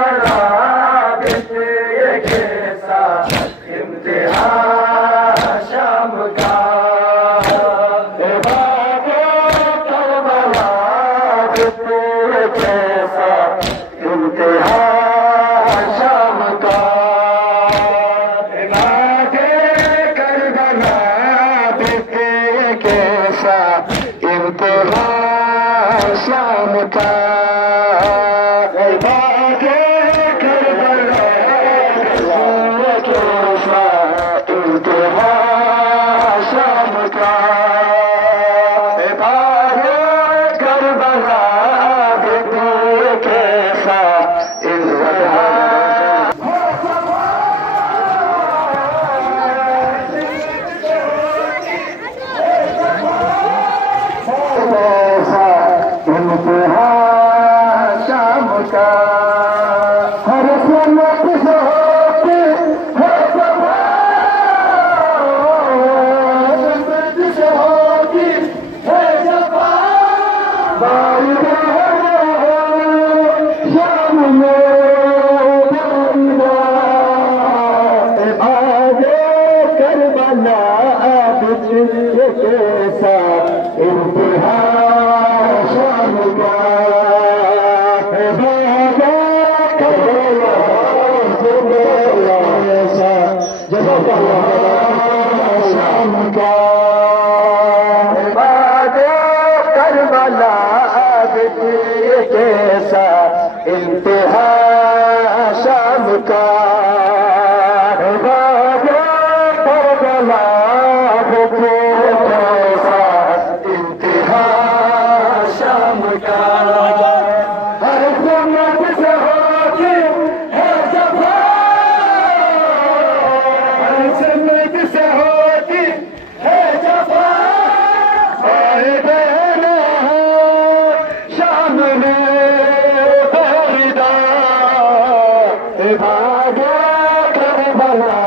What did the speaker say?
Karbala बिन ये कैसा इम्तिहान शाम का। ए बाबे करबला बिन ये कैसा इम्तिहान शाम का। ए बाबे करबला बिन ये कैसा इम्तिहान शाम का। शाम का हर सुनत होती है होती है जबा शाम में आगे करबला कैसा इम्तिहान शाम का। शाम का करबला कैसा इम्तिहान शाम का। करबला कैसा इम्तिहान शाम का। हर सुन्नत से होती है जफा सुन्नत से होती है जफा। आए बहना शाम में फरीदा भागे करबला